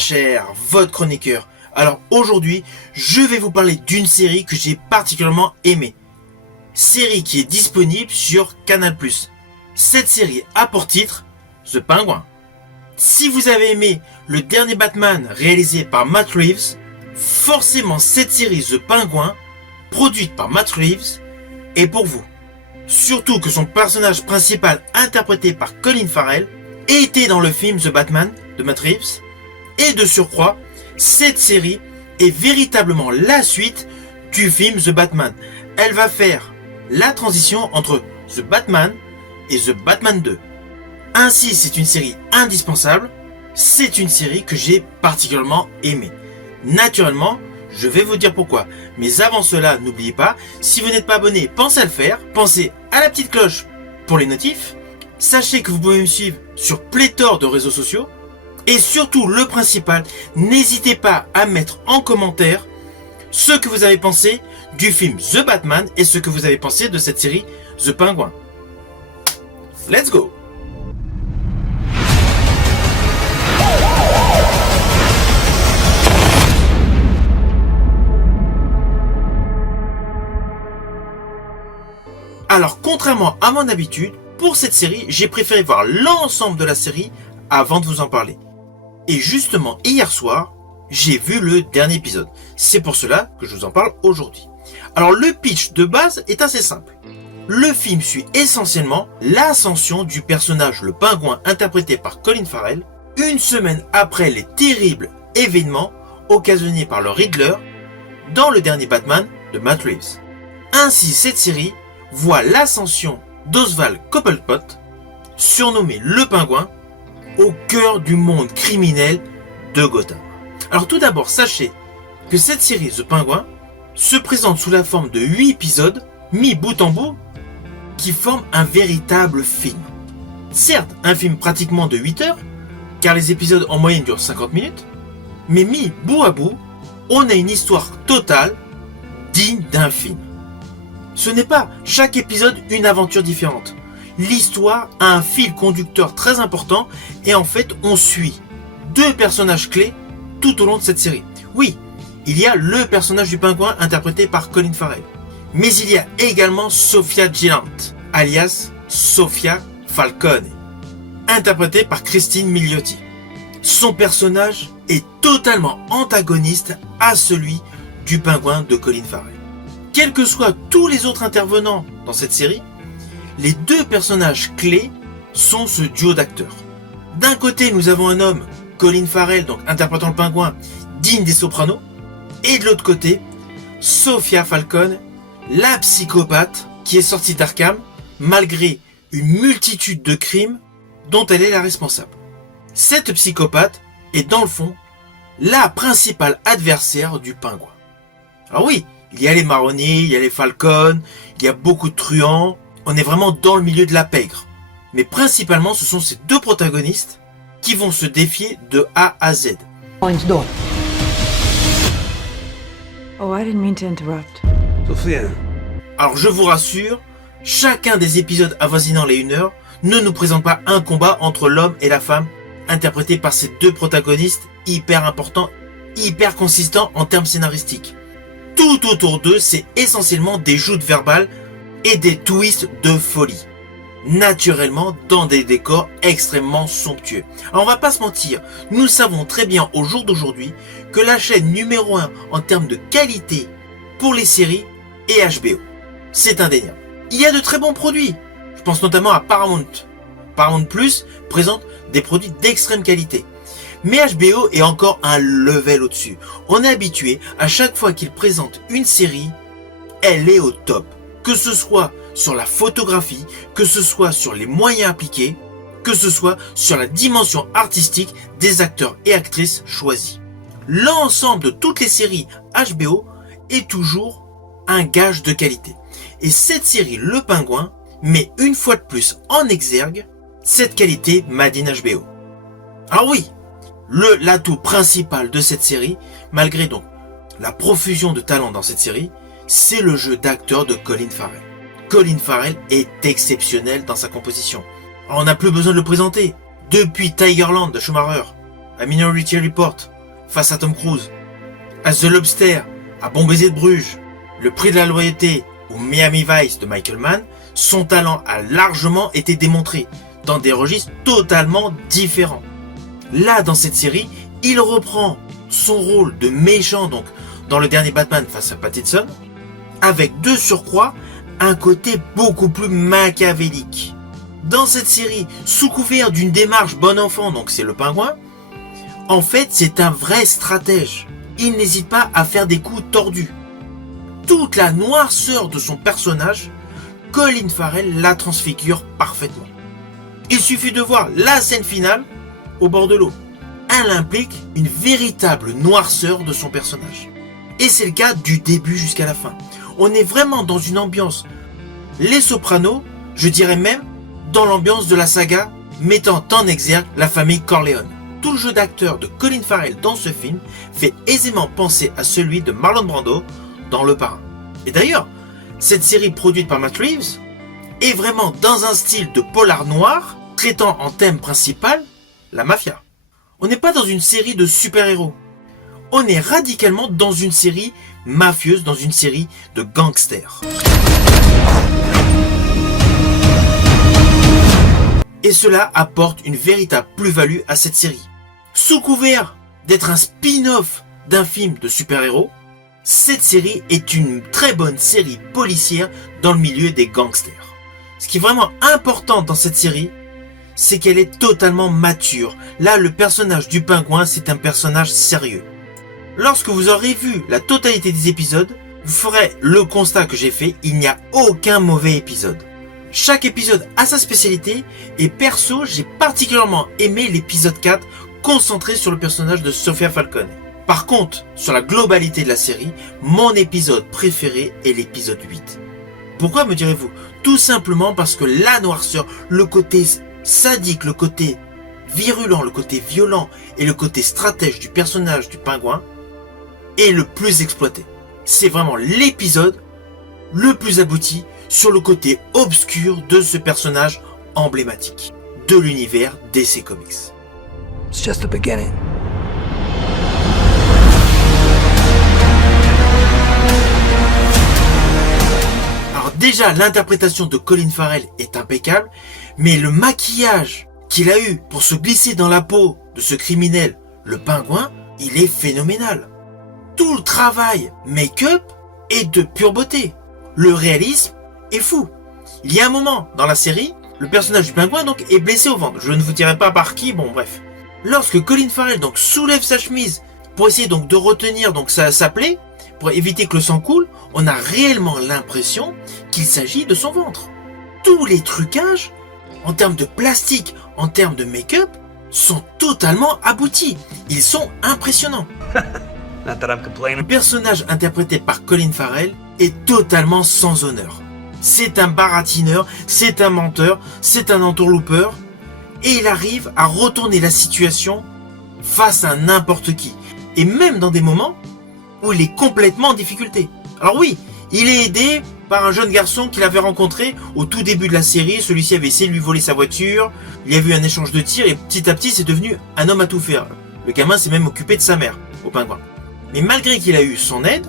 Chair, votre chroniqueur. Alors aujourd'hui, je vais vous parler d'une série que j'ai particulièrement aimée. Série qui est disponible sur Canal+. Cette série a pour titre The Penguin. Si vous avez aimé le dernier Batman réalisé par Matt Reeves, forcément cette série The Penguin, produite par Matt Reeves, est pour vous. Surtout que son personnage principal, interprété par Colin Farrell, était dans le film The Batman de Matt Reeves, et de surcroît, cette série est véritablement la suite du film The Batman. Elle va faire la transition entre The Batman et The Batman 2. Ainsi, c'est une série indispensable, c'est une série que j'ai particulièrement aimée. Naturellement, je vais vous dire pourquoi. Mais avant cela, n'oubliez pas, si vous n'êtes pas abonné, pensez à le faire. Pensez à la petite cloche pour les notifs. Sachez que vous pouvez me suivre sur pléthore de réseaux sociaux. Et surtout, le principal, n'hésitez pas à mettre en commentaire ce que vous avez pensé du film The Batman et ce que vous avez pensé de cette série The Penguin. Let's go! Alors, contrairement à mon habitude, pour cette série, j'ai préféré voir l'ensemble de la série avant de vous en parler. Et justement, hier soir, j'ai vu le dernier épisode. C'est pour cela que je vous en parle aujourd'hui. Alors, le pitch de base est assez simple. Le film suit essentiellement l'ascension du personnage le pingouin interprété par Colin Farrell, une semaine après les terribles événements occasionnés par le Riddler dans le dernier Batman de Matt Reeves. Ainsi, cette série voit l'ascension d'Oswald Cobblepot, surnommé le Pingouin, au cœur du monde criminel de Gotham. Alors tout d'abord, sachez que cette série The Penguin se présente sous la forme de 8 épisodes mis bout en bout qui forment un véritable film. Certes, un film pratiquement de 8 heures, car les épisodes en moyenne durent 50 minutes, mais mis bout à bout, on a une histoire totale digne d'un film. Ce n'est pas chaque épisode une aventure différente. L'histoire a un fil conducteur très important et en fait on suit deux personnages clés tout au long de cette série. Oui, il y a le personnage du pingouin interprété par Colin Farrell. Mais il y a également Sofia Gilant, alias Sofia Falcone, interprétée par Christine Milioti. Son personnage est totalement antagoniste à celui du pingouin de Colin Farrell. Quels que soient tous les autres intervenants dans cette série, les deux personnages clés sont ce duo d'acteurs. D'un côté, nous avons un homme, Colin Farrell, donc interprétant le pingouin, digne des Sopranos, et de l'autre côté, Sofia Falcone, la psychopathe qui est sortie d'Arkham malgré une multitude de crimes dont elle est la responsable. Cette psychopathe est dans le fond la principale adversaire du pingouin. Alors oui, il y a les marronniers, il y a les Falcons, il y a beaucoup de truands. On est vraiment dans le milieu de la pègre. Mais principalement, ce sont ces deux protagonistes qui vont se défier de A à Z. Orange door. Oh, I didn't mean to interrupt. Sophia. Alors je vous rassure, chacun des épisodes avoisinant les 1 heure ne nous présente pas un combat entre l'homme et la femme, interprété par ces deux protagonistes hyper importants, hyper consistants en termes scénaristiques. Tout autour d'eux, c'est essentiellement des joutes verbales et des twists de folie. Naturellement, dans des décors extrêmement somptueux. Alors on va pas se mentir, nous savons très bien au jour d'aujourd'hui que la chaîne numéro 1 en termes de qualité pour les séries est HBO. C'est indéniable. Il y a de très bons produits. Je pense notamment à Paramount. Paramount Plus présente des produits d'extrême qualité. Mais HBO est encore un level au-dessus. On est habitué, à chaque fois qu'il présente une série, elle est au top. Que ce soit sur la photographie, que ce soit sur les moyens appliqués, que ce soit sur la dimension artistique des acteurs et actrices choisis. L'ensemble de toutes les séries HBO est toujours un gage de qualité. Et cette série Le Pingouin met une fois de plus en exergue cette qualité made in HBO. Alors oui, l'atout principal de cette série, malgré donc la profusion de talents dans cette série, c'est le jeu d'acteur de Colin Farrell. Colin Farrell est exceptionnel dans sa composition. Alors, on n'a plus besoin de le présenter. Depuis Tigerland de Schumacher, à Minority Report, face à Tom Cruise, à The Lobster, à Bon Baiser de Bruges, Le Prix de la Loyauté ou Miami Vice de Michael Mann, son talent a largement été démontré dans des registres totalement différents. Là, dans cette série, il reprend son rôle de méchant, donc dans le dernier Batman face à Pattinson, avec de surcroît un côté beaucoup plus machiavélique. Dans cette série, sous couvert d'une démarche bon enfant, donc c'est le pingouin, en fait c'est un vrai stratège. Il n'hésite pas à faire des coups tordus. Toute la noirceur de son personnage, Colin Farrell la transfigure parfaitement. Il suffit de voir la scène finale au bord de l'eau. Elle implique une véritable noirceur de son personnage. Et c'est le cas du début jusqu'à la fin. On est vraiment dans une ambiance Les Sopranos, je dirais même dans l'ambiance de la saga mettant en exergue la famille Corleone. Tout le jeu d'acteur de Colin Farrell dans ce film fait aisément penser à celui de Marlon Brando dans Le Parrain. Et d'ailleurs, cette série produite par Matt Reeves est vraiment dans un style de polar noir traitant en thème principal la mafia. On n'est pas dans une série de super-héros. On est radicalement dans une série mafieuse, dans une série de gangsters. Et cela apporte une véritable plus-value à cette série. Sous couvert d'être un spin-off d'un film de super-héros, cette série est une très bonne série policière dans le milieu des gangsters. Ce qui est vraiment important dans cette série, c'est qu'elle est totalement mature. Là, le personnage du pingouin, c'est un personnage sérieux. Lorsque vous aurez vu la totalité des épisodes, vous ferez le constat que j'ai fait, il n'y a aucun mauvais épisode. Chaque épisode a sa spécialité et perso, j'ai particulièrement aimé l'épisode 4 concentré sur le personnage de Sofia Falcone. Par contre, sur la globalité de la série, mon épisode préféré est l'épisode 8. Pourquoi me direz-vous? Tout simplement parce que la noirceur, le côté sadique, le côté virulent, le côté violent et le côté stratège du personnage du pingouin est le plus exploité. C'est vraiment l'épisode le plus abouti sur le côté obscur de ce personnage emblématique de l'univers DC Comics. It's just the beginning. Alors déjà, l'interprétation de Colin Farrell est impeccable, mais le maquillage qu'il a eu pour se glisser dans la peau de ce criminel, le pingouin, il est phénoménal. Tout le travail make-up est de pure beauté. Le réalisme est fou. Il y a un moment dans la série, le personnage du pingouin donc est blessé au ventre. Je ne vous dirai pas par qui, bon bref. Lorsque Colin Farrell donc soulève sa chemise pour essayer donc de retenir donc sa plaie, pour éviter que le sang coule, on a réellement l'impression qu'il s'agit de son ventre. Tous les trucages, en termes de plastique, en termes de make-up, sont totalement aboutis. Ils sont impressionnants. Not that I'm complaining. Le personnage interprété par Colin Farrell est totalement sans honneur. C'est un baratineur, c'est un menteur, c'est un entourloupeur, et il arrive à retourner la situation face à n'importe qui. Et même dans des moments où il est complètement en difficulté. Alors oui, il est aidé par un jeune garçon qu'il avait rencontré au tout début de la série. Celui-ci avait essayé de lui voler sa voiture, il y a eu un échange de tirs et petit à petit c'est devenu un homme à tout faire. Le gamin s'est même occupé de sa mère, au pingouin. Mais malgré qu'il a eu son aide,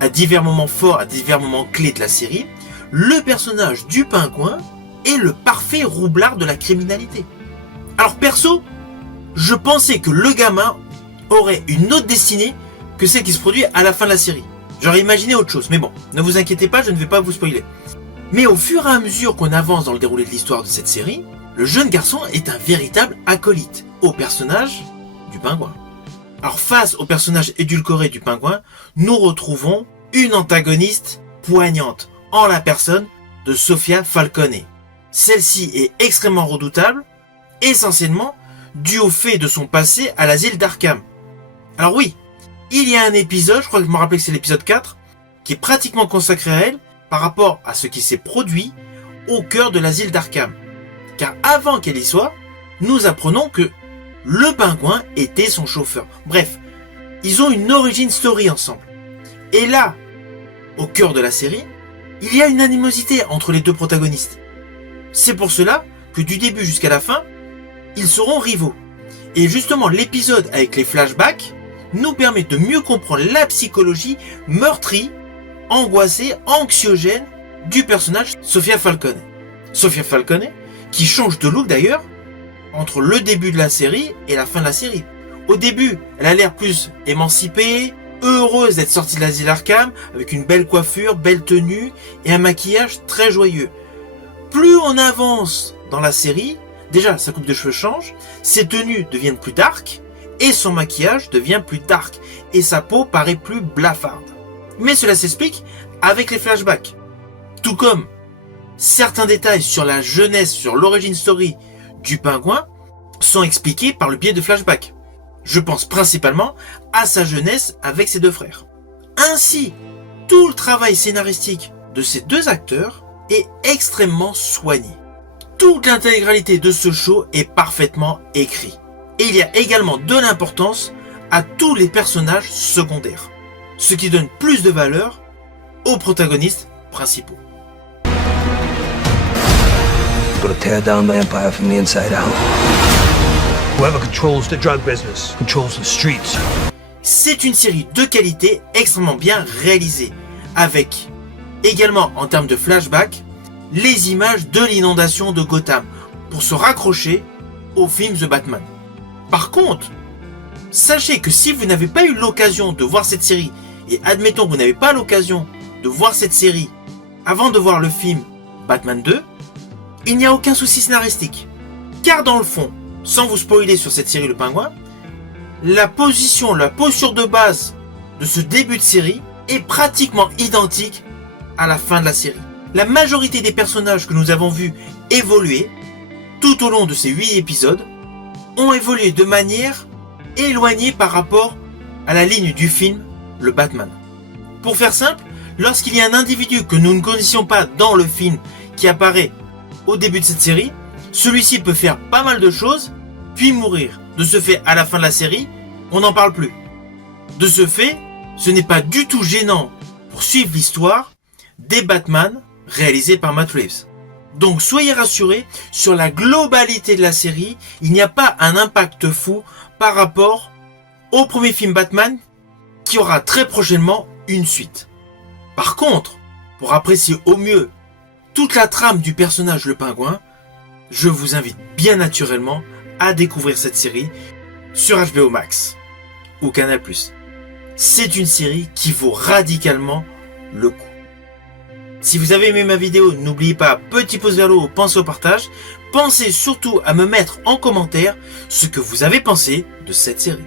à divers moments forts, à divers moments clés de la série, le personnage du pingouin est le parfait roublard de la criminalité. Alors perso, je pensais que le gamin aurait une autre destinée que celle qui se produit à la fin de la série. J'aurais imaginé autre chose, mais bon, ne vous inquiétez pas, je ne vais pas vous spoiler. Mais au fur et à mesure qu'on avance dans le déroulé de l'histoire de cette série, le jeune garçon est un véritable acolyte au personnage du pingouin. Alors face au personnage édulcoré du pingouin, nous retrouvons une antagoniste poignante en la personne de Sofia Falcone. Celle-ci est extrêmement redoutable, essentiellement dû au fait de son passé à l'asile d'Arkham. Alors oui, il y a un épisode, je crois que je me rappelle que c'est l'épisode 4, qui est pratiquement consacré à elle par rapport à ce qui s'est produit au cœur de l'asile d'Arkham. Car avant qu'elle y soit, nous apprenons que le pingouin était son chauffeur. Bref, ils ont une origin story ensemble. Et là, au cœur de la série, il y a une animosité entre les deux protagonistes. C'est pour cela que du début jusqu'à la fin, ils seront rivaux. Et justement, l'épisode avec les flashbacks nous permet de mieux comprendre la psychologie meurtrie, angoissée, anxiogène du personnage Sofia Falcone. Sofia Falcone, qui change de look d'ailleurs entre le début de la série et la fin de la série. Au début, elle a l'air plus émancipée, heureuse d'être sortie de l'asile Arkham, avec une belle coiffure, belle tenue et un maquillage très joyeux. Plus on avance dans la série, déjà sa coupe de cheveux change, ses tenues deviennent plus dark et son maquillage devient plus dark et sa peau paraît plus blafarde. Mais cela s'explique avec les flashbacks. Tout comme certains détails sur la jeunesse, sur l'origine story du pingouin sont expliqués par le biais de flashbacks. Je pense principalement à sa jeunesse avec ses deux frères. Ainsi, tout le travail scénaristique de ces deux acteurs est extrêmement soigné. Toute l'intégralité de ce show est parfaitement écrit. Et il y a également de l'importance à tous les personnages secondaires, ce qui donne plus de valeur aux protagonistes principaux. I'm gonna tear down the empire from the inside out. Whoever controls the drug business controls the streets. C'est une série de qualité extrêmement bien réalisée, avec également en termes de flashback, les images de l'inondation de Gotham pour se raccrocher au film The Batman. Par contre, sachez que si vous n'avez pas eu l'occasion de voir cette série, et admettons que vous n'avez pas l'occasion de voir cette série avant de voir le film Batman 2, il n'y a aucun souci scénaristique. Car dans le fond, sans vous spoiler sur cette série Le Pingouin, la posture de base de ce début de série est pratiquement identique à la fin de la série. La majorité des personnages que nous avons vus évoluer tout au long de ces 8 épisodes ont évolué de manière éloignée par rapport à la ligne du film Le Batman. Pour faire simple, lorsqu'il y a un individu que nous ne connaissions pas dans le film qui apparaît au début de cette série, celui-ci peut faire pas mal de choses, puis mourir. De ce fait, à la fin de la série, on n'en parle plus. De ce fait, ce n'est pas du tout gênant pour suivre l'histoire des Batman réalisés par Matt Reeves. Donc soyez rassurés, sur la globalité de la série, il n'y a pas un impact fou par rapport au premier film Batman qui aura très prochainement une suite. Par contre, pour apprécier au mieux toute la trame du personnage Le Pingouin, je vous invite bien naturellement à découvrir cette série sur HBO Max ou Canal+. C'est une série qui vaut radicalement le coup. Si vous avez aimé ma vidéo, n'oubliez pas, petit pouce vers le haut, pensez au partage. Pensez surtout à me mettre en commentaire ce que vous avez pensé de cette série.